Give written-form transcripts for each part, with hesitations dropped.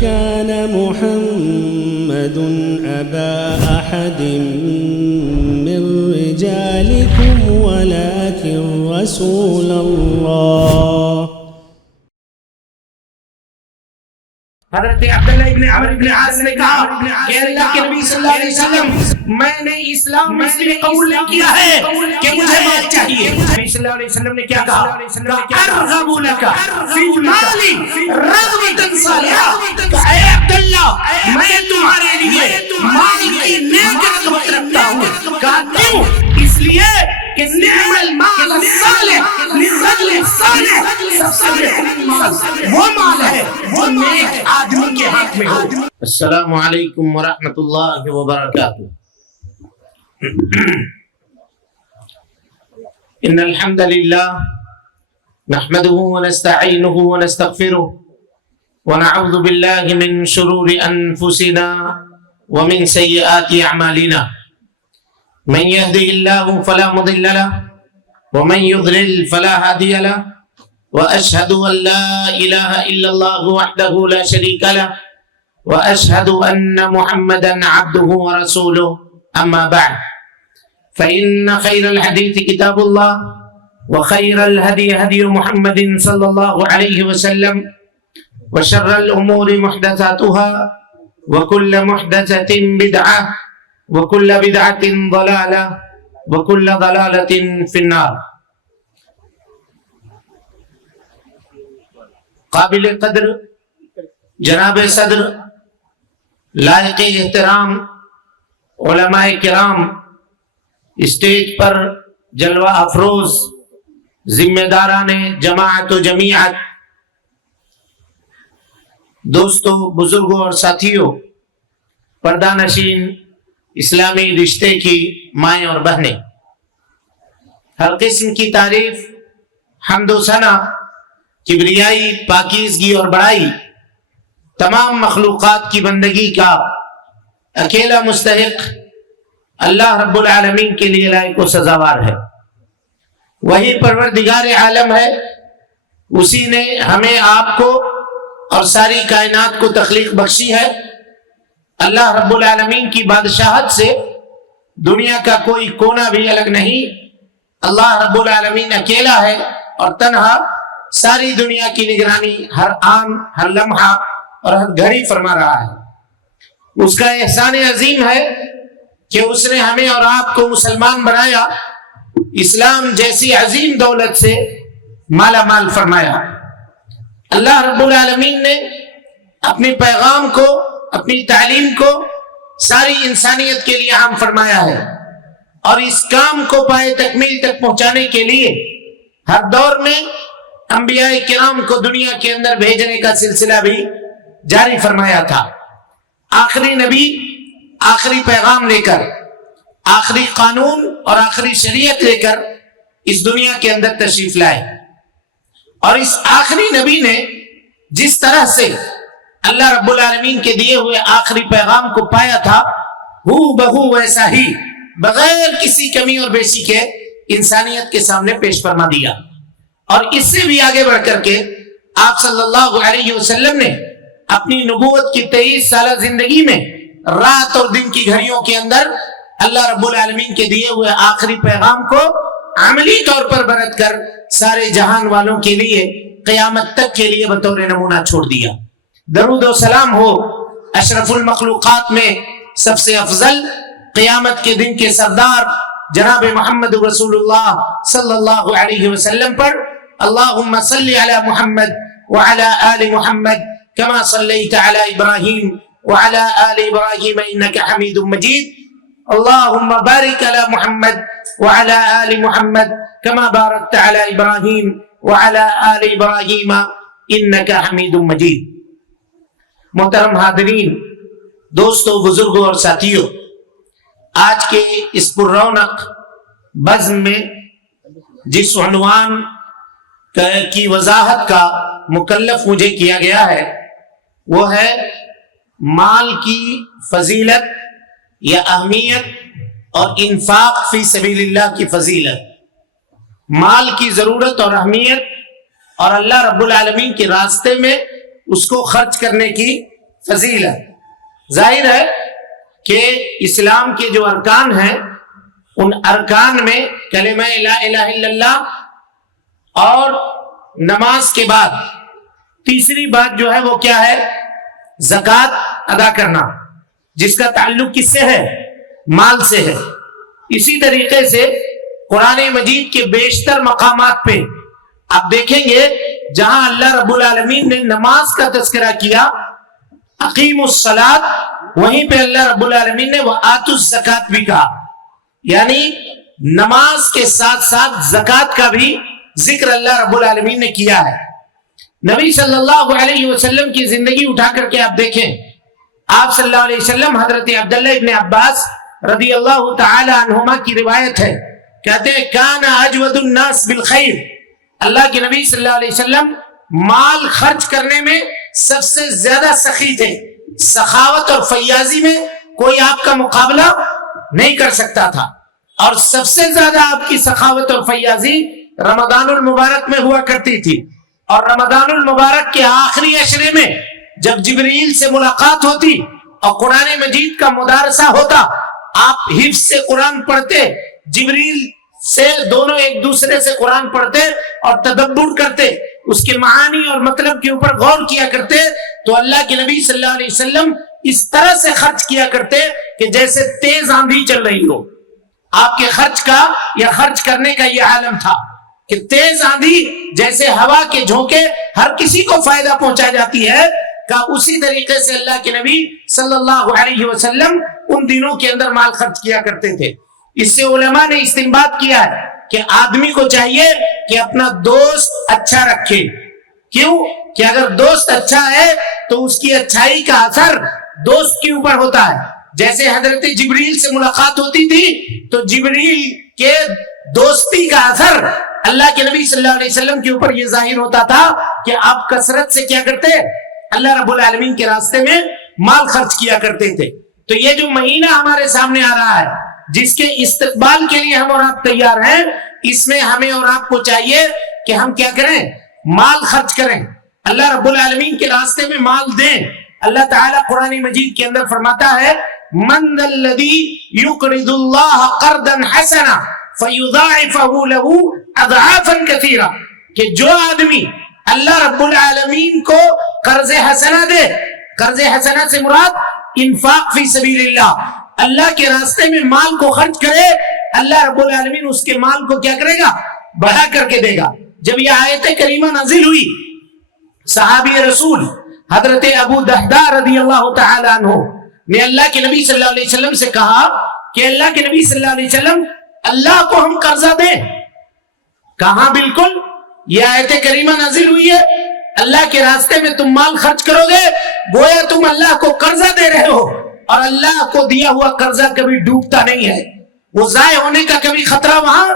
كان محمد أبا أحد من رجالكم ولكن رسول الله. حضرت عبداللہ ابن عمر ابن عاص نے کہا کہ اللہ کے نبی صلی اللہ علیہ وسلم میں نے اسلام میں اس لیے قبول نہیں کیا ہے کہ مجھے مال چاہیے. نبی صلی اللہ علیہ وسلم نے کیا کہا؟ ارغب لک فی المال رغبۃ صالحہ. اے عبداللہ میں تمہارے لیے مال کی نیک رغبت رکھتا ہوں. کہا کیوں؟ اس لیے کہ نعم المال الصالح للرجل الصالح. سب سے بہترین مال وہ مال ہے جو نیک آدمی کے ہاتھ میں ہو. السلام علیکم ورحمۃ اللہ وبرکاتہ. ان الحمد للہ نحمده ونستعینه ونستغفره ونعوذ باللہ من شرور انفسنا ومن سیئات اعمالنا. من يهده الله فلا مضل له ومن يضلل فلا هادي له وأشهد أن لا إله إلا الله وحده لا شريك له وأشهد أن محمدا عبده ورسوله. أما بعد فإن خير الحديث كتاب الله وخير الهدي هدي محمد صلى الله عليه وسلم وشر الأمور محدثاتها وكل محدثة بدعة وكل بدعة ضلالة وكل ضلالة في النار. قابل قدر جناب صدر لائق احترام علماء کرام، اسٹیج پر جلوہ افروز ذمہ داران جماعت و جمیعت، دوستوں، بزرگوں اور ساتھیوں، پردہ نشین اسلامی رشتے کی مائیں اور بہنیں، ہر قسم کی تعریف، حمد و ثنا، کبریائی، پاکیزگی اور بڑائی تمام مخلوقات کی بندگی کا اکیلا مستحق اللہ رب العالمین کے لیے لائق و سزاوار ہے. وہی پروردگار عالم ہے، اسی نے ہمیں آپ کو اور ساری کائنات کو تخلیق بخشی ہے. اللہ رب العالمین کی بادشاہت سے دنیا کا کوئی کونا بھی الگ نہیں. اللہ رب العالمین اکیلا ہے اور تنہا ساری دنیا کی نگرانی ہر آن، ہر لمحہ اور ہر گھڑی فرما رہا ہے. اس کا احسان عظیم ہے کہ اس نے ہمیں اور آپ کو مسلمان بنایا، اسلام جیسی عظیم دولت سے مالا مال فرمایا. اللہ رب العالمین نے اپنے پیغام کو، اپنی تعلیم کو ساری انسانیت کے لیے عام فرمایا ہے، اور اس کام کو پائے تکمیل تک پہنچانے کے لیے ہر دور میں انبیاء کرام کو دنیا کے اندر بھیجنے کا سلسلہ بھی جاری فرمایا تھا. آخری نبی آخری پیغام لے کر، آخری قانون اور آخری شریعت لے کر اس دنیا کے اندر تشریف لائے، اور اس آخری نبی نے جس طرح سے اللہ رب العالمین کے دیے ہوئے آخری پیغام کو پایا تھا، ہو بہو ویسا ہی بغیر کسی کمی اور بیشی کے انسانیت کے سامنے پیش فرما دیا. اور اس سے بھی آگے بڑھ کر کے آپ صلی اللہ علیہ وسلم نے اپنی نبوت کی 23 سالہ زندگی میں رات اور دن کی گھڑیوں کے اندر اللہ رب العالمین کے دیے ہوئے آخری پیغام کو عملی طور پر برت کر سارے جہان والوں کے لیے قیامت تک کے لیے بطور نمونہ چھوڑ دیا. درود و سلام ہو اشرف المخلوقات میں سب سے افضل، قیامت کے دن کے سردار جناب محمد رسول اللہ صلی اللہ علیہ وسلم پر. اللہم صلی علی محمد وعلی آل محمد کما صلیت علی ابراہیم وعلی آل ابراہیم انک حمید مجید. اللہم بارک علی محمد وعلی آل محمد کما بارکت علی ابراہیم وعلی آل ابراہیم انک حمید مجید. محترم حاضرین، دوستوں، بزرگوں اور ساتھیوں، آج کے اس پررونق بزم میں جس عنوان کی وضاحت کا مکلف مجھے کیا گیا ہے وہ ہے مال کی فضیلت یا اہمیت اور انفاق فی سبیل اللہ کی فضیلت. مال کی ضرورت اور اہمیت اور اللہ رب العالمین کے راستے میں اس کو خرچ کرنے کی فضیلت۔ ظاہر ہے کہ اسلام کے جو ارکان ہیں ان ارکان میں کلمہ لا الہ الا اللہ اور نماز کے بعد تیسری بات جو ہے وہ کیا ہے؟ زکوٰۃ ادا کرنا، جس کا تعلق کس سے ہے؟ مال سے ہے۔ اسی طریقے سے قرآن مجید کے بیشتر مقامات پہ آپ دیکھیں گے جہاں اللہ رب العالمین نے نماز کا تذکرہ کیا، اقیم الصلاۃ، وہیں پہ اللہ رب العالمین نے وآتوا الزکوٰۃ بھی کہا، یعنی نماز کے ساتھ ساتھ زکوٰۃ کا بھی ذکر اللہ رب العالمین نے کیا ہے۔ نبی صلی اللہ علیہ وسلم کی زندگی اٹھا کر کے آپ دیکھیں، آپ صلی اللہ علیہ وسلم، حضرت عبداللہ ابن عباس رضی اللہ تعالی عنہما کی روایت ہے، کہتے ہیں کان اجود الناس بالخیر، اللہ کے نبی صلی اللہ علیہ وسلم مال خرچ کرنے میں سب سے زیادہ سخی تھے، سخاوت اور فیاضی میں کوئی آپ کا مقابلہ نہیں کر سکتا تھا، اور سب سے زیادہ آپ کی سخاوت اور فیاضی رمضان المبارک میں ہوا کرتی تھی، اور رمضان المبارک کے آخری عشرے میں جب جبریل سے ملاقات ہوتی اور قرآن مجید کا مدارسہ ہوتا، آپ حفظ سے قرآن پڑھتے، جبریل سے دونوں ایک دوسرے سے قرآن پڑھتے اور تدبر کرتے، اس کے معانی اور مطلب کے اوپر غور کیا کرتے، تو اللہ کے نبی صلی اللہ علیہ وسلم اس طرح سے خرچ کیا کرتے کہ جیسے تیز آندھی چل رہی ہو۔ آپ کے خرچ کا یا خرچ کرنے کا یہ عالم تھا کہ تیز آندھی جیسے ہوا کے جھونکے ہر کسی کو فائدہ پہنچا جاتی ہے، کا اسی طریقے سے اللہ کے نبی صلی اللہ علیہ وسلم ان دنوں کے اندر مال خرچ کیا کرتے تھے۔ اس سے علماء نے استنباط کیا ہے کہ آدمی کو چاہیے کہ اپنا دوست اچھا رکھے۔ کیوں؟ کہ اگر دوست اچھا ہے تو اس کی اچھائی کا اثر دوست کے اوپر ہوتا ہے۔ جیسے حضرت جبریل سے ملاقات ہوتی تھی تو جبریل کے دوستی کا اثر اللہ کے نبی صلی اللہ علیہ وسلم کے اوپر یہ ظاہر ہوتا تھا کہ آپ کثرت سے کیا کرتے؟ اللہ رب العالمین کے راستے میں مال خرچ کیا کرتے تھے۔ تو یہ جو مہینہ ہمارے سامنے آ رہا ہے، جس کے استقبال کے لیے ہم اور آپ تیار ہیں، اس میں ہمیں اور آپ کو چاہیے کہ ہم کیا کریں؟ مال خرچ کریں، اللہ رب العالمین کے راستے میں مال دیں۔ اللہ تعالیٰ قرآن مجید کے اندر فرماتا ہے من ذا الذی یقرض اللہ قرضا حسنا فیضاعفہ لہ اضعافا کثیرا، کہ جو آدمی اللہ رب العالمین کو قرض حسنہ دے، قرض حسنہ سے مراد انفاق فی سبیل اللہ، اللہ کے راستے میں مال کو خرچ کرے، اللہ رب العالمین اس کے مال کو کیا کرے گا؟ بڑھا کر کے دے گا۔ جب یہ آیت کریمہ نازل ہوئی، صحابی رسول حضرت ابو دہدہ رضی اللہ تعالی عنہ نے اللہ کے نبی صلی اللہ علیہ وسلم سے کہا کہ اللہ کے نبی صلی اللہ علیہ وسلم، اللہ کو ہم قرضہ دیں؟ کہاں بالکل، یہ آیت کریمہ نازل ہوئی ہے، اللہ کے راستے میں تم مال خرچ کرو گے گویا تم اللہ کو قرضہ دے رہے ہو، اور اللہ کو دیا ہوا قرضہ کبھی ڈوبتا نہیں ہے، وہ ضائع ہونے کا کبھی خطرہ وہاں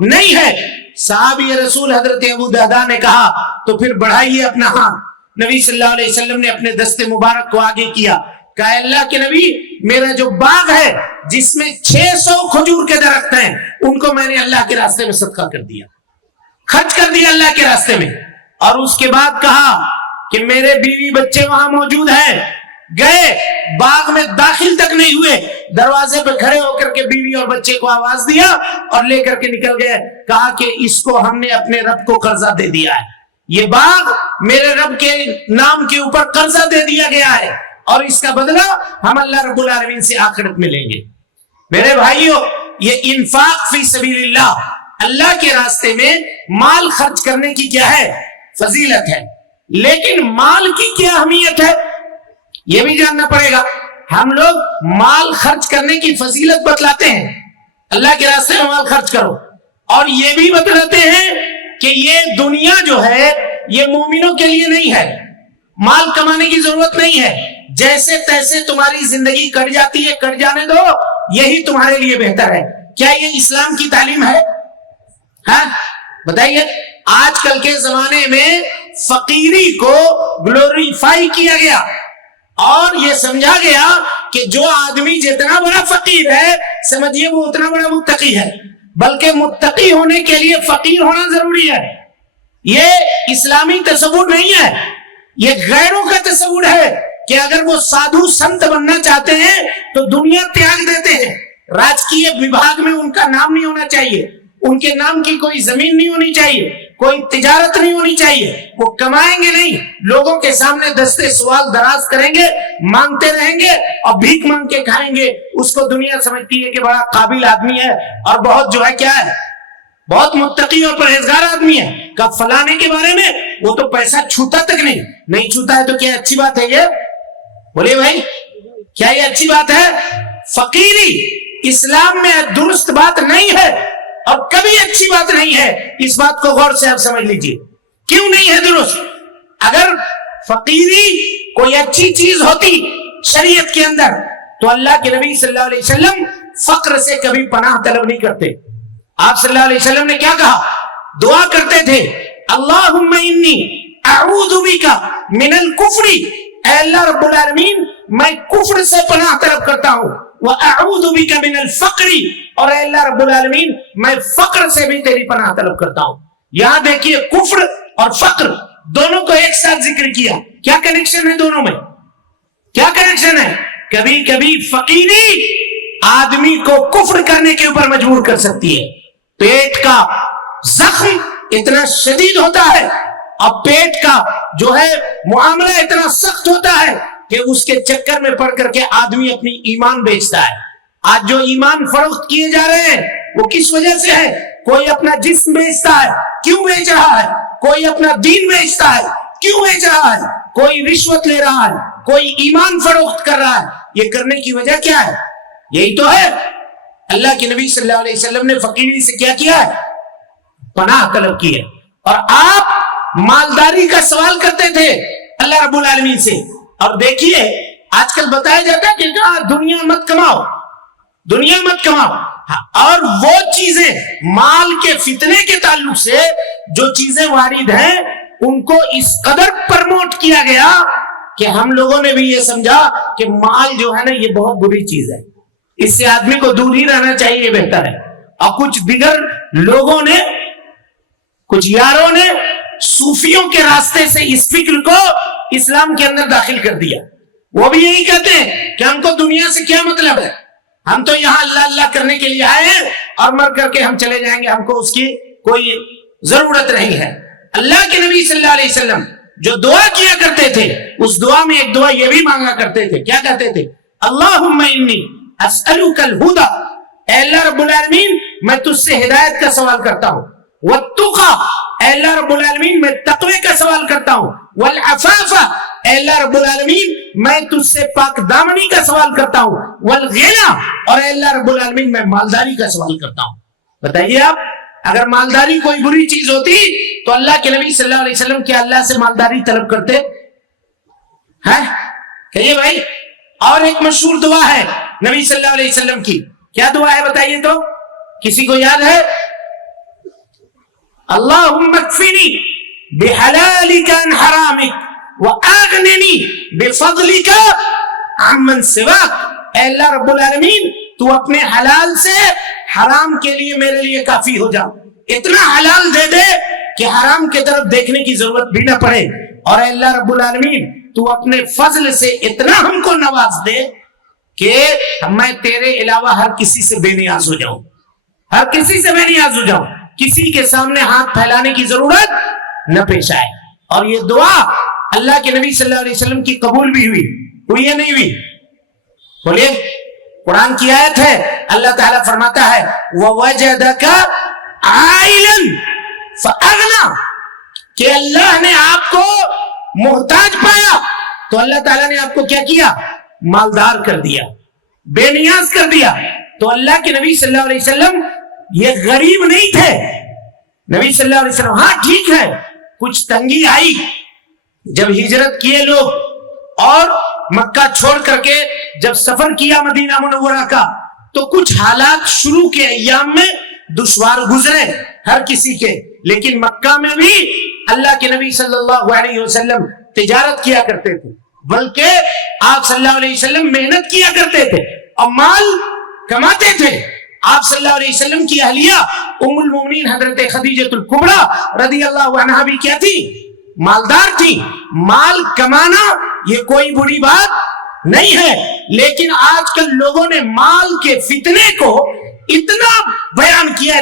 نہیں ہے۔ صحابی رسول حضرت ابو دہدہ نے کہا تو پھر بڑھائیے اپنا ہاتھ۔ نبی صلی اللہ علیہ وسلم نے اپنے دست مبارک کو آگے کیا، کہا اللہ کے نبی، میرا جو باغ ہے جس میں 600 کھجور کے درخت ہیں، ان کو میں نے اللہ کے راستے میں صدقہ کر دیا، خرچ کر دیا اللہ کے راستے میں۔ اور اس کے بعد کہا کہ میرے بیوی بچے وہاں موجود ہیں، گئے باغ میں داخل تک نہیں ہوئے، دروازے پہ کھڑے ہو کر کے بیوی اور بچے کو آواز دیا اور لے کر کے نکل گئے، کہا کہ اس کو ہم نے اپنے رب کو قرضہ دے دیا ہے، یہ باغ میرے رب کے نام کے اوپر قرضہ دے دیا گیا ہے، اور اس کا بدلہ ہم اللہ رب العالمین سے آخرت میں لیں گے۔ میرے بھائیوں، یہ انفاق فی سبیل اللہ، اللہ کے راستے میں مال خرچ کرنے کی کیا ہے؟ فضیلت ہے۔ لیکن مال کی کیا اہمیت ہے یہ بھی جاننا پڑے گا۔ ہم لوگ مال خرچ کرنے کی فضیلت بتلاتے ہیں، اللہ کے راستے میں مال خرچ کرو، اور یہ بھی بتلاتے ہیں کہ یہ دنیا جو ہے یہ مومنوں کے لیے نہیں ہے، مال کمانے کی ضرورت نہیں ہے، جیسے تیسے تمہاری زندگی کٹ جاتی ہے، کٹ جانے دو، یہی تمہارے لیے بہتر ہے۔ کیا یہ اسلام کی تعلیم ہے؟ ہاں بتائیے۔ آج کل کے زمانے میں فقیری کو گلوریفائی کیا گیا اور یہ سمجھا گیا کہ جو آدمی جتنا بڑا فقیر ہے سمجھیے وہ اتنا بڑا متقی ہے، بلکہ متقی ہونے کے لیے فقیر ہونا ضروری ہے۔ یہ اسلامی تصور نہیں ہے، یہ غیروں کا تصور ہے کہ اگر وہ سادھو سنت بننا چاہتے ہیں تو دنیا تیاگ دیتے ہیں. راجکیہ وبھاگ میں ان کا نام نہیں ہونا چاہیے, ان کے نام کی کوئی زمین نہیں ہونی چاہیے, کوئی تجارت نہیں ہونی چاہیے. وہ کمائیں گے نہیں, لوگوں کے سامنے دستے سوال دراز کریں گے, مانگتے رہیں گے اور بھیک مانگ کے کھائیں گے. اس کو دنیا سمجھتی ہے کہ بڑا قابل آدمی ہے اور بہت جو ہے کیا ہے, بہت متقی اور پرہیزگار آدمی ہے. کب فلانے کے بارے میں وہ تو پیسہ چھوتا تک نہیں چھوتا ہے. تو کیا اچھی بات ہے یہ؟ بولے بھائی, کیا یہ اچھی بات ہے؟ فقیری اسلام میں درست بات نہیں ہے اور کبھی اچھی بات نہیں ہے. اس بات کو غور سے آپ سمجھ لیجئے. کیوں نہیں ہے درست؟ اگر فقیری کوئی اچھی چیز ہوتی شریعت کے اندر تو اللہ کے نبی صلی اللہ علیہ وسلم فقر سے کبھی پناہ طلب نہیں کرتے. آپ صلی اللہ علیہ وسلم نے کیا کہا؟ دعا کرتے تھے, اللہم انی اعوذ بک من الکفر, اے اللہ رب العالمین میں کفر سے پناہ طلب کرتا ہوں, وَأَعُوذُ بِكَ مِنَ الْفَقْرِ, اور اے اللہ رب العالمین میں فقر سے بھی تیری پناہ طلب کرتا ہوں. یہاں دیکھیے کفر اور فقر دونوں کو ایک ساتھ ذکر کیا. کیا کنیکشن ہے دونوں میں؟ کیا کنیکشن ہے؟ کبھی کبھی فقیری آدمی کو کفر کرنے کے اوپر مجبور کر سکتی ہے. پیٹ کا زخم اتنا شدید ہوتا ہے اور پیٹ کا جو ہے معاملہ اتنا سخت ہوتا ہے کہ اس کے چکر میں پڑ کر کے آدمی اپنی ایمان بیچتا ہے. آج جو ایمان فروخت کیے جا رہے ہیں وہ کس وجہ سے ہے؟ کوئی اپنا جسم بیچتا ہے, کیوں بیچ رہا ہے؟ کوئی اپنا دین بیچتا ہے, کیوں بیچ رہا ہے؟ کوئی رشوت لے رہا ہے, کوئی ایمان فروخت کر رہا ہے. یہ کرنے کی وجہ کیا ہے؟ یہی تو ہے. اللہ کے نبی صلی اللہ علیہ وسلم نے فقیری سے کیا کیا ہے؟ پناہ طلب کی ہے. اور آپ مالداری کا سوال کرتے تھے اللہ رب العالمین سے. اور دیکھیے آج کل بتایا جاتا ہے کہ دنیا مت کماؤ, دنیا مت کماؤ. اور وہ چیزیں مال کے فتنے کے تعلق سے جو چیزیں وارد ہیں ان کو اس قدر پرموٹ کیا گیا کہ ہم لوگوں نے بھی یہ سمجھا کہ مال جو ہے نا یہ بہت بری چیز ہے, اس سے آدمی کو دور ہی رہنا چاہیے, بہتر ہے. اور کچھ دیگر لوگوں نے, کچھ یاروں نے صوفیوں کے راستے سے اس فکر کو اسلام کے اندر داخل کر دیا. وہ بھی یہی کہتے ہیں کہ ہم کو دنیا سے کیا مطلب ہے, ہم تو یہاں اللہ اللہ کرنے کے لیے آئے ہیں اور مر کر کے ہم چلے جائیں گے, ہم کو اس کی کوئی ضرورت نہیں ہے. اللہ کے نبی صلی اللہ علیہ وسلم جو دعا کیا کرتے تھے اس دعا میں ایک دعا یہ بھی مانگا کرتے تھے. کیا کہتے تھے؟ اللہم انی اسألک الہدی, اے اللہ رب العالمین میں تجھ سے ہدایت کا سوال کرتا ہوں. والتقی, اے اللہ رب العالمین میں تقوی کا سوال کرتا ہوں. والعفاف, اے اللہ رب العالمین میں تجھ سے پاک دامنی کا سوال کرتا ہوں. والغنی, اور اے اللہ رب العالمین میں مالداری کا سوال کرتا ہوں. بتائیے آپ, اگر مالداری کوئی بری چیز ہوتی تو اللہ کے نبی صلی اللہ علیہ وسلم کیا اللہ سے مالداری طلب کرتے ہیں؟ کہیے بھائی. اور ایک مشہور دعا ہے نبی صلی اللہ علیہ وسلم کی, کیا دعا ہے بتائیے تو, کسی کو یاد ہے؟ اللہم اکفنی بحلالک عن حرامک واغننی بفضلک عمن سواک, اے اللہ رب العالمین تو اپنے حلال سے حرام کے لیے میرے لیے کافی ہو جا, اتنا حلال دے دے کہ حرام کی طرف دیکھنے کی ضرورت بھی نہ پڑے. اور اے اللہ رب العالمین تو اپنے فضل سے اتنا ہم کو نواز دے کہ میں تیرے علاوہ ہر کسی سے بے نیاز ہو جاؤں, ہر کسی سے بے نیاز ہو جاؤں, کسی کے سامنے ہاتھ پھیلانے کی ضرورت نہ پیش آئے. اور یہ دعا اللہ کے نبی صلی اللہ علیہ وسلم کی قبول بھی ہوئی یا نہیں ہوئی؟ بولیے. قرآن کی آیت ہے, اللہ تعالیٰ فرماتا ہے وَوَجَدَكَ عَائِلًا فَأَغْنَى, کہ اللہ نے آپ کو محتاج پایا تو اللہ تعالیٰ نے آپ کو کیا کیا؟ مالدار کر دیا, بے نیاز کر دیا. تو اللہ کے نبی صلی اللہ علیہ وسلم یہ غریب نہیں تھے. نبی صلی اللہ علیہ وسلم, ہاں ٹھیک ہے کچھ تنگی آئی جب ہجرت کیے لوگ اور مکہ چھوڑ کر کے جب سفر کیا مدینہ منورہ کا, تو کچھ حالات شروع کے ایام میں دشوار گزرے ہر کسی کے. لیکن مکہ میں بھی اللہ کے نبی صلی اللہ علیہ وسلم تجارت کیا کرتے تھے, بلکہ آپ صلی اللہ علیہ وسلم محنت کیا کرتے تھے اور مال کماتے تھے. آپ صلی اللہ علیہ وسلم کی اہلیہ ام المومنین حضرت خدیجہ الکبریٰ رضی اللہ عنہا بھی کیا تھی؟ مالدار تھی. مال کمانا یہ کوئی بری بات نہیں ہے, لیکن آج کل لوگوں نے مال کے فتنے کو اتنا بیان کیا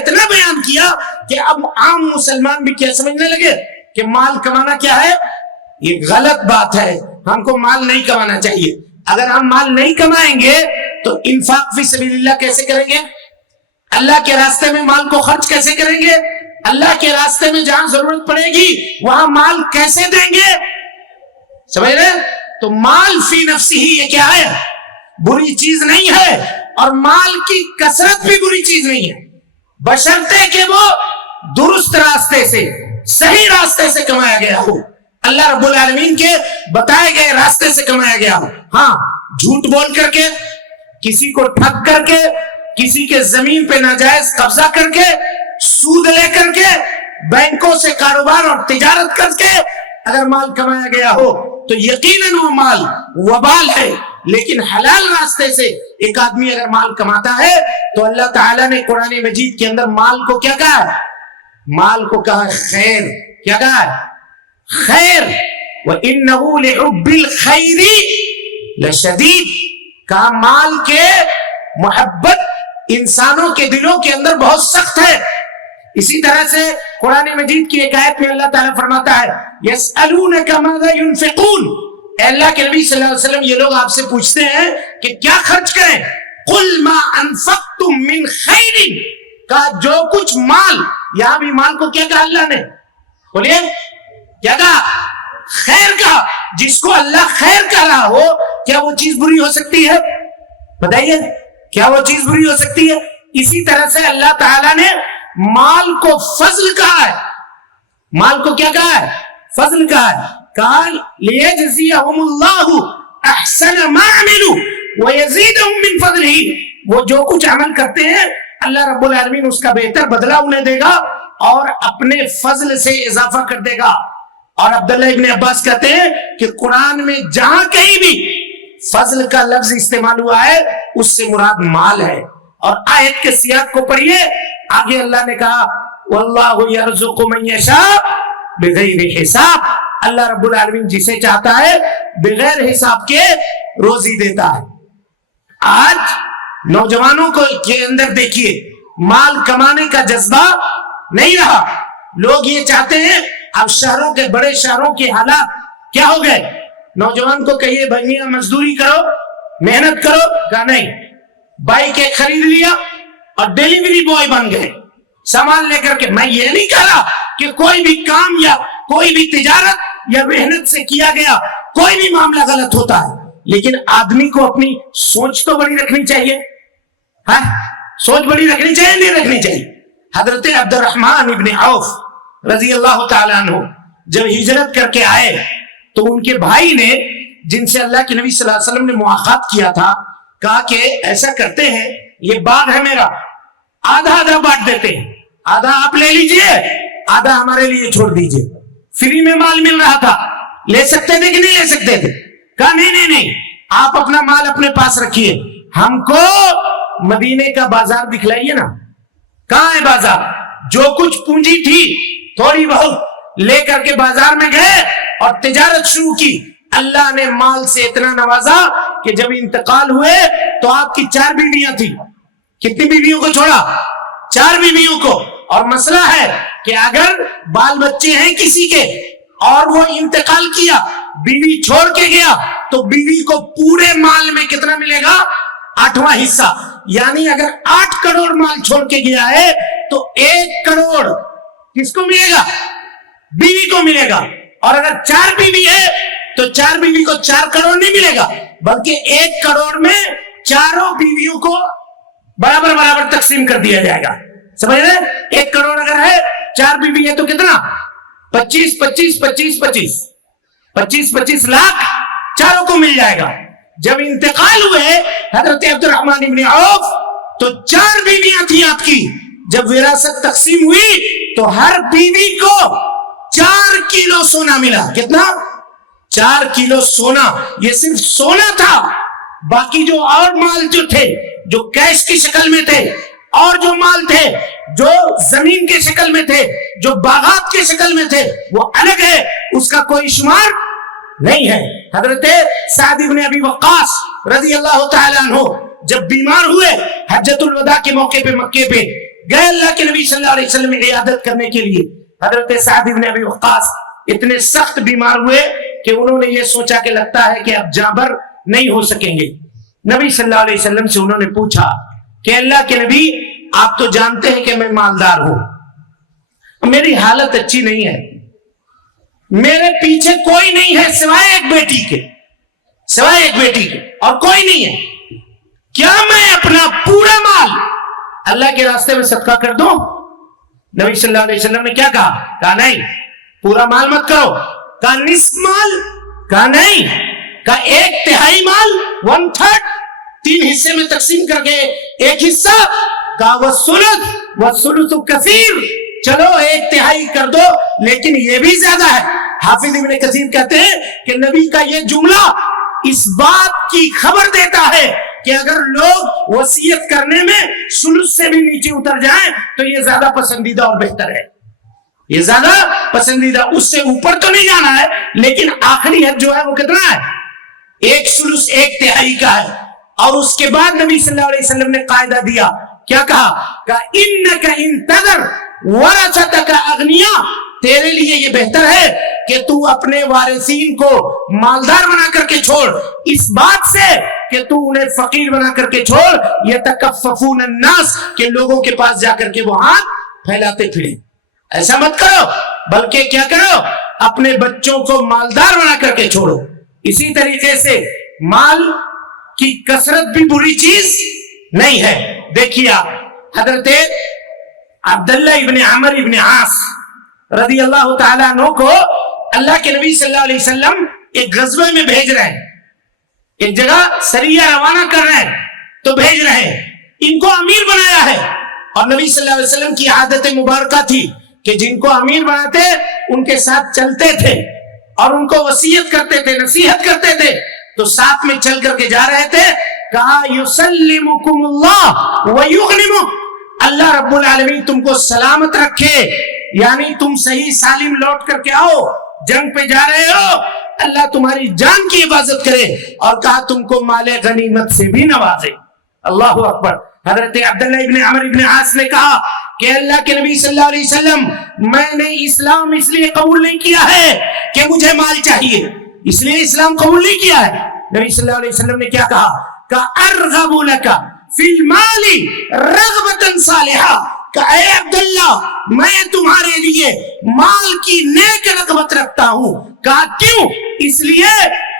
کہ اب عام مسلمان بھی کیا سمجھنے لگے کہ مال کمانا کیا ہے, یہ غلط بات ہے, ہم کو مال نہیں کمانا چاہیے. اگر ہم مال نہیں کمائیں گے تو انفاق فی سبیل اللہ کیسے کریں گے؟ اللہ کے راستے میں مال کو خرچ کیسے کریں گے؟ اللہ کے راستے میں جہاں ضرورت پڑے گی وہاں مال کیسے دیں گے؟ سمجھ رہے؟ تو مال فی نفسی ہی یہ کیا ہے؟ بری چیز نہیں ہے, اور مال کی کثرت بھی بری چیز نہیں ہے, بشرطے کہ وہ درست راستے سے, صحیح راستے سے کمایا گیا ہو, اللہ رب العالمین کے بتائے گئے راستے سے کمایا گیا ہو. ہاں, جھوٹ بول کر کے, کسی کو ٹھگ کر کے, کسی کے زمین پہ ناجائز قبضہ کر کے, سود لے کر کے, بینکوں سے کاروبار اور تجارت کر کے اگر مال کمایا گیا ہو تو یقیناً وہ مال وبال ہے. لیکن حلال راستے سے ایک آدمی اگر مال کماتا ہے تو اللہ تعالیٰ نے قرآن مجید کے اندر مال کو کیا کہا ہے؟ مال کو کہا خیر. کیا کہا ہے؟ خیر. وَإِنَّهُ لِحُبِّ الْخَيْرِ لَشَدِيدٌ. کہا مال کے محبت انسانوں کے دلوں کے اندر بہت سخت ہے. اسی طرح سے قرآن مجید کی ایک آیت میں اللہ تعالیٰ فرماتا ہے يَسْأَلُونَكَ مَاذَا يُنْفِقُونَ. اے اللہ کے نبی صلی اللہ علیہ وسلم, یہ لوگ آپ سے پوچھتے ہیں کہ کیا خرچ کریں. قُلْ مَا أَنفَقْتُم مِّنْ خَيْرٍ. کہا جو کچھ مال, یہاں بھی مال کو کیا کہا اللہ نے؟ بولیے کیا کہا؟ خیر کہا. جس کو اللہ خیر کہہ رہا ہو, کیا وہ چیز بری ہو سکتی ہے؟ بتائیے, کیا وہ چیز بری ہو سکتی ہے؟ اسی طرح سے اللہ تعالیٰ نے مال کو فضل کہا ہے. مال کو کیا کہا ہے؟ فضل کہا ہے. کہا لِيَجْزِيَهُمُ اللَّهُ أَحْسَنَ مَا عَمِلُوا وَيَزِيدَهُم مِّن فَضْلِهِ. وہ جو کچھ عمل کرتے ہیں اللہ رب العالمین اس کا بہتر بدلہ انہیں دے گا اور اپنے فضل سے اضافہ کر دے گا. اور عبداللہ ابن عباس کہتے ہیں کہ قرآن میں جہاں کہیں بھی فضل کا لفظ استعمال ہوا ہے اس سے مراد مال ہے. اور آیت کے سیاق کو پڑھیے, آگے اللہ نے کہا وَاللَّهُ يَرْزُقُ مَن يَشَاءُ بِغَيْرِ حِسَابٍ. اللہ رب العالمین جسے چاہتا ہے بغیر حساب کے روزی دیتا ہے. آج نوجوانوں کو کے اندر دیکھیے مال کمانے کا جذبہ نہیں رہا. لوگ یہ چاہتے ہیں, اب شہروں کے, بڑے شہروں کے حالات کیا ہو گئے, نوجوان کو کہیے بھائی مزدوری کرو, محنت کرو, کہا نہیں. بائک ایک خرید لیا اور ڈیلیوری بوائے بن گئے سامان لے کر کے. میں یہ نہیں کہہ رہا کہ کوئی بھی کام یا کوئی بھی تجارت یا محنت سے کیا گیا کوئی بھی معاملہ غلط ہوتا ہے, لیکن آدمی کو اپنی سوچ تو بڑی رکھنی چاہیے. ہاں, سوچ بڑی رکھنی چاہیے نہیں رکھنی چاہیے؟ حضرت عبد الرحمن ابن عوف رضی اللہ تعالیٰ عنہ جب ہجرت کر کے آئے تو ان کے بھائی نے, جن سے اللہ کے نبی صلی اللہ علیہ وسلم نے مواخات کیا تھا, کہا کہ ایسا کرتے ہیں, یہ باغ ہے میرا, آدھا آدھا بانٹ دیتے ہیں, آدھا آپ لے لیجئے, آدھا ہمارے لیے چھوڑ دیجئے. فری میں مال مل رہا تھا, لے سکتے تھے کہ نہیں لے سکتے تھے؟ کہا نہیں, آپ اپنا مال اپنے پاس رکھیے, ہم کو مدینے کا بازار دکھلائیے نا. کہاں ہے بازار؟ جو کچھ پونجی تھی تھوڑی بہت لے کر کے بازار میں گئے اور تجارت شروع کی. اللہ نے مال سے اتنا نوازا کہ جب انتقال ہوئے تو آپ کی 4 بیویاں تھی. کتنی بیویوں کو چھوڑا؟ 4 بیویوں کو. اور مسئلہ ہے کہ اگر بال بچے ہیں کسی کے اور وہ انتقال کیا, بیوی چھوڑ کے گیا, تو بیوی کو پورے مال میں کتنا ملے گا؟ 8واں حصہ. یعنی اگر 8 کروڑ مال چھوڑ کے گیا ہے تو 1 کروڑ کس کو ملے گا؟ بیوی کو ملے گا. اور اگر 4 بیوی ہے تو 4 بیوی کو 4 کروڑ نہیں ملے گا, بلکہ 1 کروڑ میں چاروں بیویوں کو برابر برابر تقسیم کر دیا جائے گا. سمجھ رہے؟ 1 کروڑ اگر ہے, 4 بیوی ہے تو کتنا؟ 25 لاکھ چاروں کو مل جائے گا. جب انتقال ہوئے حضرت عبد الرحمن ابن عوف تو 4 بیویاں تھیں آپ کی. جب وراثت تقسیم ہوئی تو ہر بیوی کو 4 کلو سونا ملا. کتنا؟ 4 کلو سونا. یہ صرف سونا تھا, باقی جو اور مال جو تھے, جو کیش کی شکل میں تھے, اور جو مال تھے جو زمین کے شکل میں تھے، جو باغات کے شکل میں تھے، وہ الگ ہے، اس کا کوئی شمار نہیں ہے۔ حضرت سعد بن ابی وقاص رضی اللہ تعالیٰ عنہ جب بیمار ہوئے، حجۃ الوداع کے موقع پہ مکے پہ گئے اللہ کے نبی صلی اللہ علیہ وسلم عیادت کرنے کے لیے۔ حضرت سعد بن ابی وقاص اتنے سخت بیمار ہوئے کہ انہوں نے یہ سوچا کہ لگتا ہے کہ اب جابر نہیں ہو سکیں گے۔ نبی صلی اللہ علیہ وسلم سے انہوں نے پوچھا کہ اللہ کے نبی، آپ تو جانتے ہیں کہ میں مالدار ہوں، میری حالت اچھی نہیں ہے، میرے پیچھے کوئی نہیں ہے سوائے ایک بیٹی کے، سوائے ایک بیٹی کے، اور کوئی نہیں ہے، کیا میں اپنا پورا مال اللہ کے راستے میں صدقہ کر دوں؟ نبی صلی اللہ علیہ وسلم نے کیا کہا نہیں، پورا مال مت کرو۔ کہا نصف مال؟ کہا نہیں۔ کہا 1/3 مال، 1/3، 3 حصے میں تقسیم کر کے 1 حصہ؟ کہا والثلث کثیر، چلو 1/3 کر دو، لیکن یہ بھی زیادہ ہے۔ حافظ ابن کثیر کہتے ہیں کہ نبی کا یہ جملہ اس بات کی خبر دیتا ہے کہ اگر لوگ وصیت کرنے میں ثلث سے بھی نیچے اتر جائیں تو یہ زیادہ پسندیدہ اور بہتر ہے، یہ زیادہ پسندیدہ، اس سے اوپر تو نہیں جانا ہے، لیکن آخری حد جو ہے وہ کتنا ہے؟ 1 ثلث 1/3 کا ہے۔ اور اس کے بعد نبی صلی اللہ علیہ وسلم نے قاعدہ دیا، کیا کہا؟ انک ان تذر ورثتک اغنیاء، تیرے لیے یہ بہتر ہے کہ تو اپنے وارثین کو مالدار بنا کر کے چھوڑ، اس بات سے کہ تو انہیں فقیر بنا کر کے چھوڑ، یتکففون الناس، کہ لوگوں کے پاس جا کر کے وہ ہاتھ پھیلاتے پھریں۔ ایسا مت کرو، بلکہ کیا کرو؟ اپنے بچوں کو مالدار بنا کر کے چھوڑو۔ اسی طریقے سے مال کی کثرت بھی بری چیز نہیں ہے۔ دیکھیے آپ، حضرت عبداللہ ابن عمر ابن عاص رضی اللہ تعالیٰ عنہ کو اللہ کے نبی صلی اللہ علیہ وسلم ایک غزوے میں بھیج رہے ہیں، ایک جگہ سریہ روانہ کر رہے ہیں، تو بھیج رہے ہیں، ان کو امیر بنایا ہے۔ اور نبی صلی اللہ علیہ وسلم کی عادت مبارکہ تھی کہ جن کو امیر بناتے ان کے ساتھ چلتے تھے اور ان کو وصیت کرتے تھے، نصیحت کرتے تھے، تو ساتھ میں چل کر کے جا رہے تھے۔ کہا یسلمکم اللہ ویغنمکم، اللہ رب العالمین تم کو سلامت رکھے، یعنی تم صحیح سالم لوٹ کر کے آؤ، جنگ پہ جا رہے ہو، اللہ تمہاری جان کی حفاظت کرے، اور کہا تم کو مال غنیمت سے بھی نوازے۔ اللہ اکبر۔ حضرت عبداللہ ابن عمر ابن عاص نے کہا کہ اللہ کے نبی صلی اللہ علیہ وسلم، میں نے اسلام اس لیے قبول نہیں کیا ہے کہ مجھے مال چاہیے، اس لیے اسلام قبول نہیں کیا ہے۔ نبی صلی اللہ علیہ وسلم نے کیا کہا؟ کہ ارغب لک فی المال رغبتا صالحہ، کہ اے عبداللہ میں تمہارے لیے مال کی نیک رغبت رکھتا ہوں۔ کہا کیوں؟ اس لیے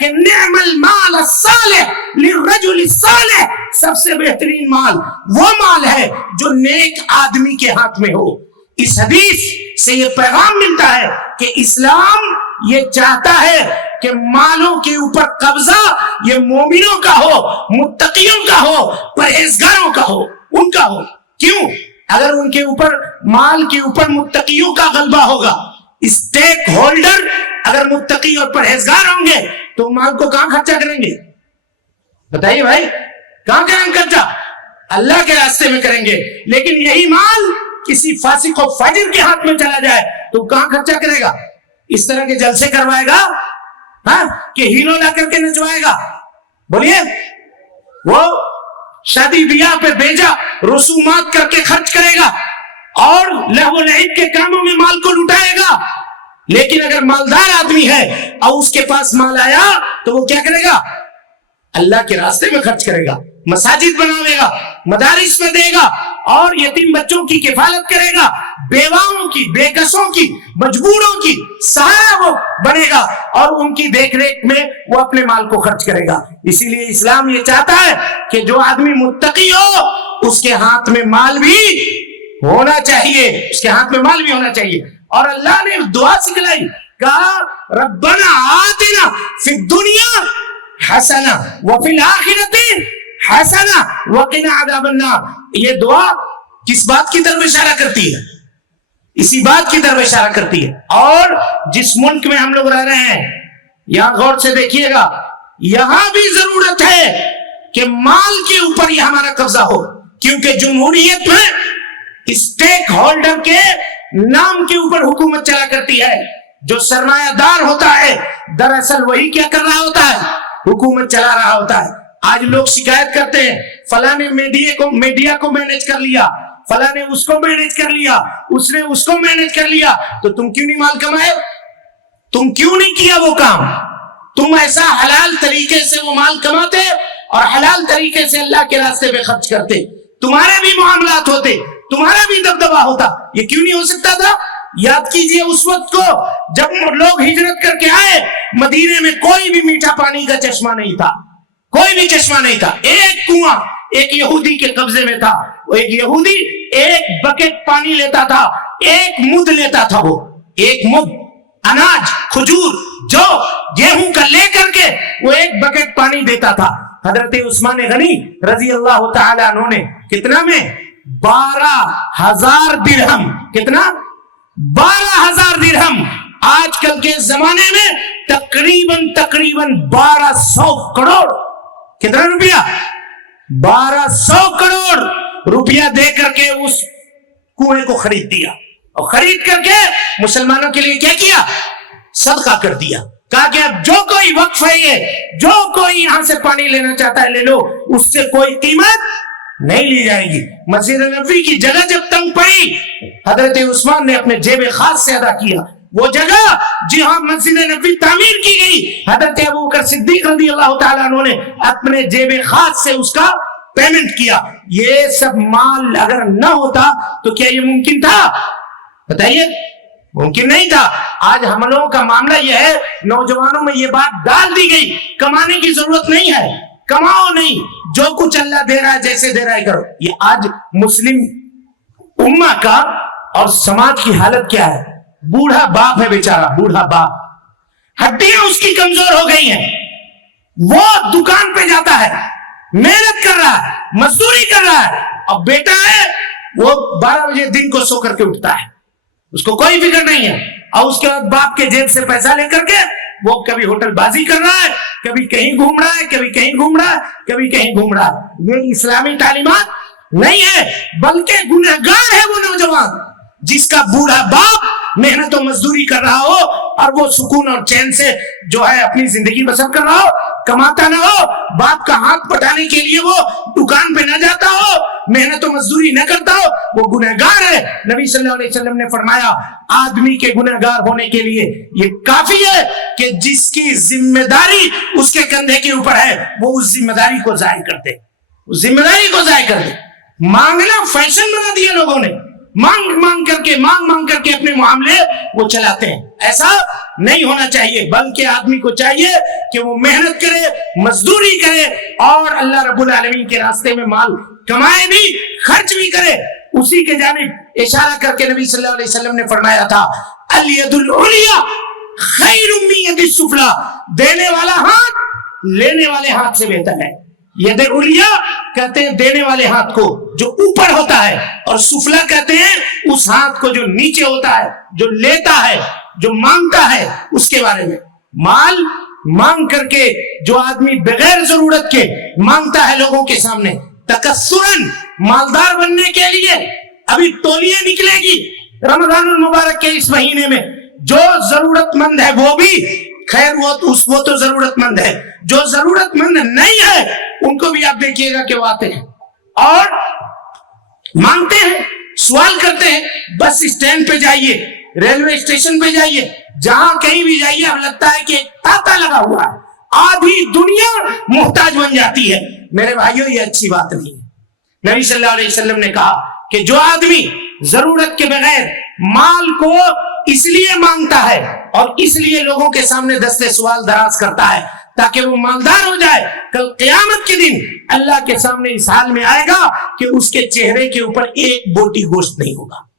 کہ نعم المال الصالح للرجل الصالح، سب سے بہترین مال وہ مال ہے جو نیک آدمی کے ہاتھ میں ہو۔ اس حدیث سے یہ پیغام ملتا ہے کہ اسلام یہ چاہتا ہے کہ مالوں کے اوپر قبضہ یہ مومنوں کا ہو، متقیوں کا ہو، پرہیزگاروں کا ہو، ان کا ہو۔ کیوں؟ اگر ان کے اوپر، مال کے اوپر متقیوں کا غلبہ ہوگا، اسٹیک ہولڈر اگر متقی اور پرہیزگار ہوں گے تو مال کو کہاں خرچہ کریں گے؟ بتائیے بھائی، کہاں کریں گے خرچہ؟ اللہ کے راستے میں کریں گے۔ لیکن یہی مال کسی فاسق و فاجر کے ہاتھ میں چلا جائے تو کہاں خرچہ کرے گا؟ اس طرح کے جلسے کروائے گا، ہاں، کہ ہیرو لا کر کے نچوائے گا؟ بولیے، وہ شادی بیاہ پہ بیجا رسومات کر کے خرچ کرے گا اور لہو و لعب کے کاموں میں مال کو لٹائے گا۔ لیکن اگر مالدار آدمی ہے اور اس کے پاس مال آیا تو وہ کیا کرے گا؟ اللہ کے راستے میں خرچ کرے گا، مساجد بناوے گا، مدارس میں دے گا، اور یتیم بچوں کی کفالت کرے گا، بیواؤں کی، بے کسوں کی، مجبوروں کی سہارا وہ بنے گا، اور ان کی دیکھ ریکھ میں وہ اپنے مال کو خرچ کرے گا۔ اسی لیے اسلام یہ چاہتا ہے کہ جو آدمی متقی ہو اس کے ہاتھ میں مال بھی ہونا چاہیے، اس کے ہاتھ میں مال بھی ہونا چاہیے۔ اور اللہ نے دعا سکھلائی، کہا ربنا آتنا فی الدنیا حسنہ وفی الآخرۃ حسنہ وقنا عذاب النار۔ یہ دعا کس بات کی طرف اشارہ کرتی ہے؟ اسی بات کی طرف اشارہ کرتی ہے۔ اور جس ملک میں ہم لوگ رہ رہے ہیں، یہاں غور سے دیکھیے گا، یہاں بھی ضرورت ہے کہ مال کے اوپر یہ ہمارا قبضہ ہو، کیونکہ جمہوریت میں اسٹیک ہولڈر کے نام کے اوپر حکومت چلا کرتی ہے. جو سرمایہ دار ہوتا ہے دراصل وہی کیا کر رہا ہوتا ہے؟ حکومت چلا رہا ہوتا ہے. آج لوگ شکایت کرتے ہیں فلاں نے میڈیا کو مینج کر لیا، فلاں نے اس کو مینج کر لیا، اس نے اس کو مینج کر لیا. تو تم کیوں نہیں مال کمائے؟ تم کیوں نہیں کیا وہ کام؟ تم ایسا حلال طریقے سے وہ مال کماتے اور حلال طریقے سے اللہ کے راستے پہ خرچ کرتے، تمہارے بھی معاملات ہوتے، تمہارا بھی دبدبہ ہوتا. یہ کیوں نہیں ہو سکتا تھا؟ یاد کیجئے اس وقت کو جب لوگ ہجرت کر کے آئے، مدینے میں کوئی بھی میٹھا پانی کا چشمہ نہیں تھا، کوئی بھی چشمہ نہیں تھا. ایک کنواں ایک یہودی کے قبضے میں تھا. وہ ایک یہودی ایک بکٹ پانی لیتا تھا، ایک مد لیتا تھا. وہ ایک مد اناج، کھجور، جو گیہوں کا لے کر کے وہ ایک بکٹ پانی دیتا تھا. حضرت عثمان غنی رضی اللہ تعالی عنہ نے کتنا میں 12,000 درہم، کتنا 12,000 درہم، آج کل کے زمانے میں تقریباً 1200 کروڑ، کتنا روپیہ؟ 1200 کروڑ روپیہ دے کر کے اس کنویں کو خرید دیا، اور خرید کر کے مسلمانوں کے لیے کیا کیا؟ صدقہ کر دیا. کہا کہ اب جو کوئی وقف ہے، یہ جو کوئی یہاں سے پانی لینا چاہتا ہے لے لو، اس سے کوئی قیمت نہیں لی جائے گی. مسجد نبوی کی جگہ جب تنگ پڑی، حضرت عثمان نے اپنے جیب خاص سے ادا کیا. وہ جگہ جہاں مسجد نبوی تعمیر کی گئی، حضرت ابوبکر صدیق رضی اللہ تعالیٰ عنہ نے اپنے جیب خاص سے اس کا پیمنٹ کیا. یہ سب مال اگر نہ ہوتا تو کیا یہ ممکن تھا؟ بتائیے، ممکن نہیں تھا. آج ہم لوگوں کا معاملہ یہ ہے، نوجوانوں میں یہ بات ڈال دی گئی کمانے کی ضرورت نہیں ہے، کماؤ نہیں، جو کچھ اللہ دے رہا ہے جیسے دے رہا ہے کرو. یہ آج مسلم امہ کا اور سماج کی حالت کیا ہے؟ بوڑھا باپ ہے بیچارہ، بوڑھا باپ، ہڈیاں اس کی کمزور ہو گئی ہیں. وہ دکان پہ جاتا ہے، محنت کر رہا ہے، مزدوری کر رہا ہے، اور بیٹا ہے وہ 12 بجے دن کو سو کر کے اٹھتا ہے، اس کو کوئی فکر نہیں ہے. اور اس کے بعد باپ کے جیب سے پیسہ لے کر کے وہ کبھی ہوٹل بازی کر رہا ہے، کبھی کہیں گھوم رہا ہے، کبھی کہیں گھوم رہا ہے، کبھی کہیں گھوم رہا ہے. یہ اسلامی تعلیمات نہیں ہے، بلکہ گنہگار ہے وہ نوجوان جس کا بوڑھا باپ محنت و مزدوری کر رہا ہو اور وہ سکون اور چین سے جو ہے اپنی زندگی بسر کر رہا ہو، کماتا نہ ہو، باپ کا ہاتھ پٹانے کے لیے وہ دکان پہ نہ جاتا ہو، محنت و مزدوری نہ کرتا ہو، وہ گنہگار ہے. نبی صلی اللہ علیہ وسلم نے فرمایا آدمی کے گنہگار ہونے کے لیے یہ کافی ہے کہ جس کی ذمہ داری اس کے کندھے کے اوپر ہے وہ اس ذمہ داری کو ضائع کر دے، اس ذمہ داری کو ضائع کر دے. مانگنا فیشن بنا دیا لوگوں نے، مانگ مانگ کر کے اپنے معاملے وہ چلاتے ہیں. ایسا نہیں ہونا چاہیے، بلکہ آدمی کو چاہیے کہ وہ محنت کرے، مزدوری کرے، اور اللہ رب العالمین کے راستے میں مال کمائے بھی، خرچ بھی کرے. اسی کے جانب اشارہ کر کے نبی صلی اللہ علیہ وسلم نے فرمایا تھا الید العلیٰ خیر من ید السفلی، دینے والا ہاتھ لینے والے ہاتھ سے بہتر ہے. ید علیٰ کہتے ہیں دینے والے ہاتھ کو جو اوپر ہوتا ہے، اور سفلا کہتے ہیں اس ہاتھ کو جو نیچے ہوتا ہے، جو لیتا ہے، جو مانگتا ہے. اس کے بارے میں مال مانگ کر کے جو آدمی بغیر ضرورت کے مانگتا ہے لوگوں کے سامنے تکثرن، مالدار بننے کے لیے، ابھی تولیاں نکلے گی رمضان المبارک کے اس مہینے میں. جو ضرورت مند ہے وہ بھی خیر، وہ تو ضرورت مند ہے، جو ضرورت مند نہیں ہے ان کو بھی آپ دیکھیے گا کہ وہ آتے ہیں اور مانگتے ہیں، سوال کرتے ہیں. بس اسٹینڈ پہ جائیے، ریلوے اسٹیشن پہ جائیے، جہاں کہیں بھی جائیے، اب لگتا ہے کہ تاتا لگا ہوا ہے، آدھی دنیا محتاج بن جاتی ہے. میرے بھائیوں یہ اچھی بات نہیں ہے. نبی صلی اللہ علیہ وسلم نے کہا کہ جو آدمی ضرورت کے بغیر مال کو اس لیے مانگتا ہے اور اس لیے لوگوں کے سامنے دستے سوال دراز کرتا ہے تاکہ وہ مالدار ہو جائے، کل قیامت کے دن اللہ کے سامنے اس حال میں آئے گا کہ اس کے چہرے کے اوپر ایک بوٹی گوشت نہیں ہوگا.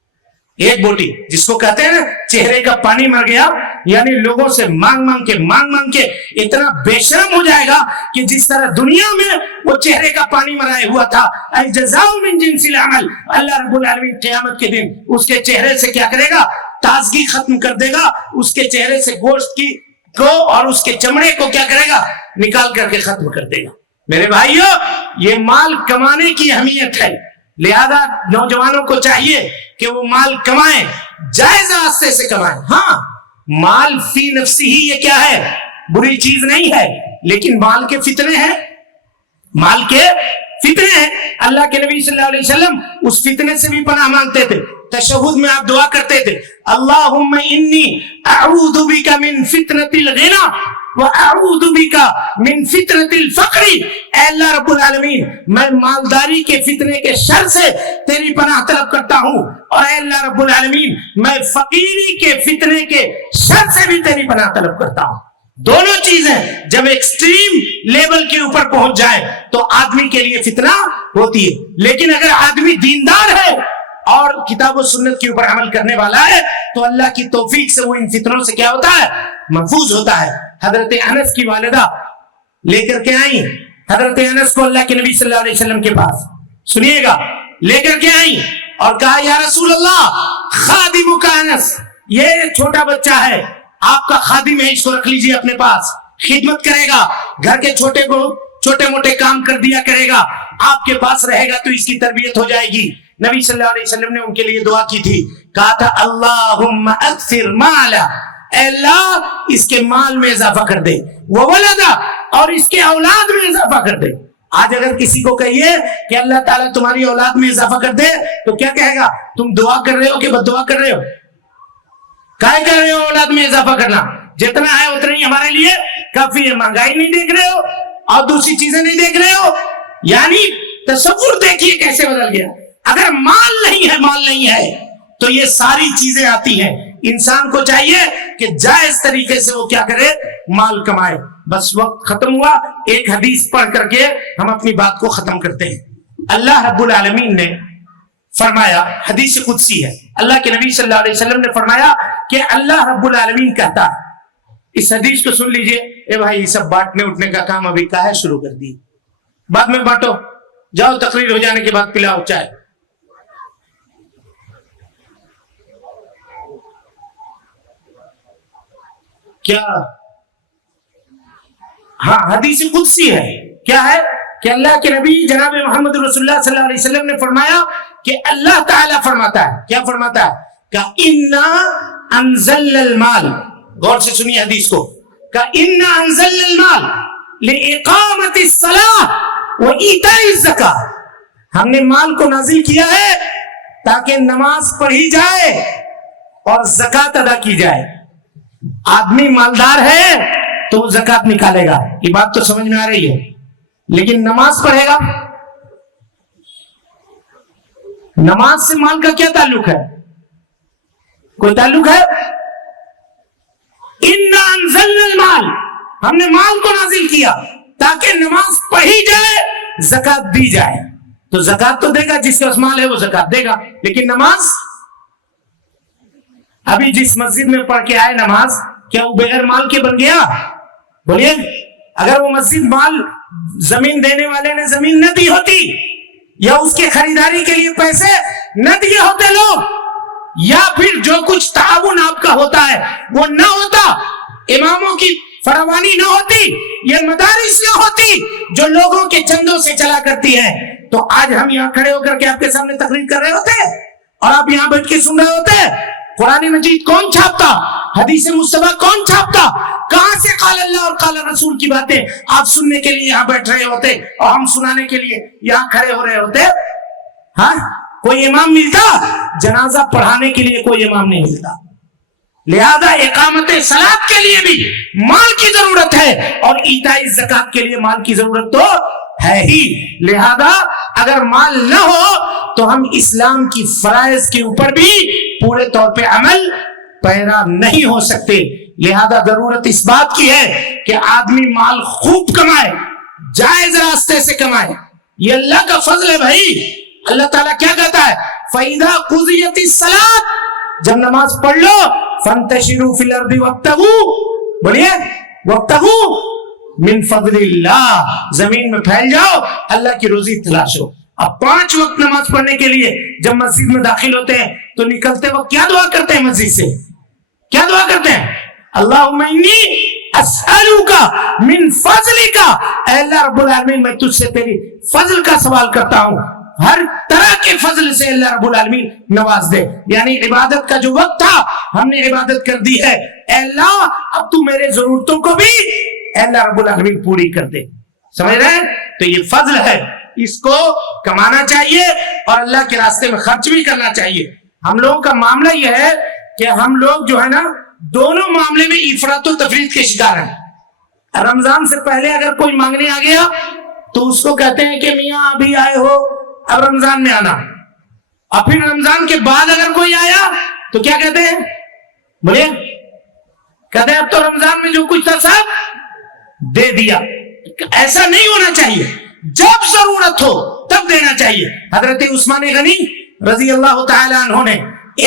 ایک بوٹی، جس کو کہتے ہیں نا چہرے کا پانی مر گیا، یعنی لوگوں سے مانگ مانگ کے اتنا بے شرم ہو جائے گا کہ جس طرح دنیا میں وہ چہرے کا پانی مرائے ہوا تھا. الجزاء من جنس العمل، اللہ رب العالمین قیامت کے دن اس کے چہرے سے کیا کرے گا؟ تازگی ختم کر دے گا. اس کے چہرے سے گوشت کو اور اس کے چمڑے کو کیا کرے گا؟ نکال کر کے ختم کر دے گا. میرے بھائیو، یہ مال کمانے کی اہمیت ہے، لہذا نوجوانوں کو چاہیے کہ وہ مال کمائیں، جائز راستے سے کمائیں. ہاں مال فی نفسی ہی یہ کیا ہے؟ بری چیز نہیں ہے، لیکن مال کے فتنے ہیں، مال کے فتنے ہیں. اللہ کے نبی صلی اللہ علیہ وسلم اس فتنے سے بھی پناہ مانگتے تھے. تشہد میں آپ دعا کرتے تھے اللہم انی اعوذ بک من فتنۃ الغنی واعوذ بک من فتنۃ الفقر. اے اللہ رب العالمین میں مالداری کے فتنے کے شر سے تیری پناہ طلب کرتا ہوں، اور اے اللہ رب العالمین میں فقیری کے فتنے کے شر سے بھی تیری پناہ طلب کرتا ہوں. دونوں چیزیں جب ایکسٹریم لیول کے اوپر پہنچ جائے تو آدمی کے لیے فتنہ ہوتی ہے. لیکن اگر آدمی دیندار ہے اور کتاب و سنت کے اوپر عمل کرنے والا ہے تو اللہ کی توفیق سے وہ ان فتنوں سے کیا ہوتا ہے؟ محفوظ ہوتا ہے. حضرت انس کی والدہ لے کر کے آئیں حضرت انس کو اللہ کے نبی صلی اللہ علیہ وسلم کے پاس، سنیے گا، لے کر کے آئیں اور کہا یا رسول اللہ خادمک انس، یہ چھوٹا بچہ ہے، آپ کا خادم ہے، اس کو رکھ لیجئے اپنے پاس، خدمت کرے گا، گھر کے چھوٹے موٹے کام کر دیا کرے گا، آپ کے پاس رہے گا تو اس کی تربیت ہو جائے گی. نبی صلی اللہ علیہ وسلم نے ان کے لیے دعا کی تھی، کہا تھا اللہم اکثر مالا، اے اللہ اس کے مال میں اضافہ کر دے، وولدا، اور اس کے اولاد میں اضافہ کر دے. آج اگر کسی کو کہیے کہ اللہ تعالیٰ تمہاری اولاد میں اضافہ کر دے تو کیا کہے گا؟ تم دعا کر رہے ہو کہ بد دعا کر رہے ہو؟ کہے کر رہے ہو اولاد میں اضافہ کرنا؟ جتنا ہے اتنا ہی ہمارے لیے کافی ہے. مہنگائی نہیں دیکھ رہے ہو اور دوسری چیزیں نہیں دیکھ رہے ہو؟ یعنی تصور دیکھیے کیسے بدل گیا. اگر مال نہیں ہے تو یہ ساری چیزیں آتی ہیں. انسان کو چاہیے کہ جائز طریقے سے وہ کیا کرے؟ مال کمائے. بس وقت ختم ہوا، ایک حدیث پڑھ کر کے ہم اپنی بات کو ختم کرتے ہیں. اللہ رب العالمین نے فرمایا، حدیث قدسی ہے، اللہ کے نبی صلی اللہ علیہ وسلم نے فرمایا کہ اللہ رب العالمین کہتا ہے، اس حدیث کو سن لیجئے. اے بھائی یہ سب بانٹنے اٹھنے کا کام ابھی کا ہے شروع کر دی، بعد میں بانٹو، جاؤ تقریر ہو جانے کے بعد پلاؤ چائے. کیا؟ ہاں حدیث قدسی ہے. کیا ہے؟ کہ اللہ کے نبی جناب محمد رسول اللہ صلی اللہ علیہ وسلم نے فرمایا کہ اللہ تعالیٰ فرماتا ہے، کیا فرماتا ہے؟ کہ اِنَّا أَنزَلْنَا الْمَالِ، غور سے سنیے حدیث کو، کہ اِنَّا أَنزَلْنَا الْمَالِ لِإِقَامَةِ الصَّلَاةِ وَإِيتَاءِ الزَّكَاةِ، ہم نے مال کو نازل کیا ہے تاکہ نماز پڑھی جائے اور زکوٰۃ ادا کی جائے. آدمی مالدار ہے تو وہ زکوٰۃ نکالے گا، یہ بات تو سمجھ میں آ رہی ہے، لیکن نماز پڑھے گا؟ نماز سے مال کا کیا تعلق ہے؟ کوئی تعلق ہے؟ اِنَّا أَنزَلْنَا الْمَالِ، ہم نے مال کو نازل کیا تاکہ نماز پڑھی جائے، زکوٰۃ دی جائے. تو زکوٰۃ تو دے گا، جس کے پاس مال ہے وہ زکوٰۃ دے گا، لیکن نماز؟ ابھی جس مسجد میں پڑھ کے آئے نماز، کیا وہ بغیر مال کے بن گیا؟ بولیے. اگر وہ مسجد مال زمین دینے والے نے زمین نہ دی ہوتی، یا اس کے خریداری کے لیے پیسے نہ دیے ہوتے لوگ، یا پھر جو کچھ تعاون آپ کا ہوتا ہے وہ نہ ہوتا، اماموں کی فراوانی نہ ہوتی، یہ مدارس نہ ہوتی جو لوگوں کے چندوں سے چلا کرتی ہے، تو آج ہم یہاں کھڑے ہو کر کے آپ کے سامنے تقریر کر رہے ہوتے اور آپ یہاں بیٹھ کے سن رہے ہوتے. قرآن مجید کون چھاپتا؟ حدیث مصطفیٰ کون چھاپتا؟ کہاں سے قال اللہ اور قال رسول کی باتیں آپ سننے کے لیے یہاں بیٹھ رہے ہوتے اور ہم سنانے کے لیے یہاں کھڑے ہو رہے ہوتے؟ ہاں کوئی امام ملتا؟ جنازہ پڑھانے کے لیے کوئی امام نہیں ملتا. لہذا اقامت صلاۃ کے لیے بھی مال کی ضرورت ہے اور ایتاء الزکوٰۃ کے لیے مال کی ضرورت تو ہے ہی. لہذا اگر مال نہ ہو تو ہم اسلام کی فرائض کے اوپر بھی پورے طور پہ عمل پیرا نہیں ہو سکتے. لہذا ضرورت اس بات کی ہے کہ آدمی مال خوب کمائے، جائز راستے سے کمائے. یہ اللہ کا فضل ہے بھائی. اللہ تعالیٰ کیا کہتا ہے؟ فَإِذَا قُضِيَتِ الصَّلَاةُ، جب نماز پڑھ لو، فَانْتَشِرُوا فِي الْأَرْضِ وَابْتَغُوا، بولیے وَابْتَغُوا مِنْ فَضْلِ اللَّهِ، زمین میں پھیل جاؤ، اللہ کی روزی تلاشو. اب 5 وقت نماز پڑھنے کے لیے جب مسجد میں داخل ہوتے ہیں تو نکلتے وقت کیا دعا کرتے ہیں؟ مسجد سے کیا دعا کرتے ہیں؟ اللہم انی اسألوکا من فضلکا، اے اللہ رب العالمین میں تجھ سے تیری فضل کا سوال کرتا ہوں. ہر طرح کے فضل سے اللہ رب العالمین نواز دے. یعنی عبادت کا جو وقت تھا ہم نے عبادت کر دی ہے, اے اللہ اب تو میرے ضرورتوں کو بھی اے اللہ رب العالمین پوری کر دے. سمجھ رہے ہیں؟ تو یہ فضل ہے, اس کو کمانا چاہیے اور اللہ کے راستے میں خرچ بھی کرنا چاہیے. ہم لوگوں کا معاملہ یہ ہے کہ ہم لوگ جو ہے نا دونوں معاملے میں افراط و تفریط کے شکار ہیں. رمضان سے پہلے اگر کوئی مانگنے آ گیا تو اس کو کہتے ہیں کہ میاں ابھی آئے ہو, اب رمضان میں آنا. اور پھر رمضان کے بعد اگر کوئی آیا تو کیا کہتے ہیں؟ بولے کہتے ہیں اب تو رمضان میں جو کچھ تھا سب دے دیا. ایسا نہیں ہونا چاہیے, جب ضرورت ہو تب دینا چاہیے. حضرت عثمان غنی رضی اللہ تعالی عنہ نے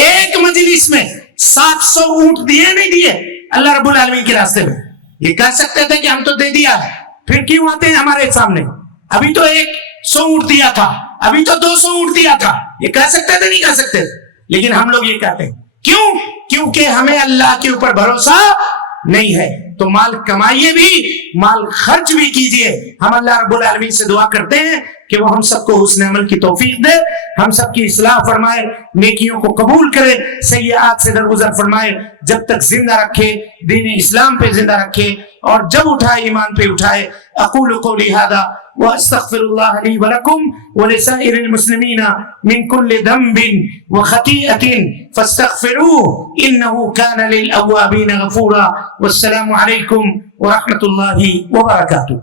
ایک مجلس میں 700 اونٹ دیے نہیں دیے اللہ رب العالمین کے راستے میں. یہ کہہ سکتے تھے کہ ہم تو دے دیا ہے, پھر کیوں آتے ہیں ہمارے سامنے؟ ابھی تو 100 اونٹ دیا تھا, ابھی تو 200 اونٹ دیا تھا. یہ کہہ سکتے تھے؟ نہیں کہہ سکتے. لیکن ہم لوگ یہ کہتے ہیں. کیوں؟ کیونکہ ہمیں اللہ کے اوپر بھروسہ نہیں ہے. تو مال کمائیے بھی, مال خرچ بھی کیجئے. ہم اللہ رب العالمین سے دعا کرتے ہیں کہ وہ ہم سب کو حسن عمل کی توفیق دے, ہم سب کی اصلاح فرمائے, نیکیوں کو قبول کرے, سیئات سے درگزر فرمائے, جب تک زندہ رکھے, دین اسلام پہ زندہ رکھے, اور جب اٹھائے ایمان پہ اٹھائے. اقول قولی ھذا واستغفر اللہ لی ولکم ولسائر المسلمین من کل ذنب وخطیئة فاستغفروه انه کان للأوابین غفورا. والسلام علیکم ورحمۃ اللہ وبرکاتہ.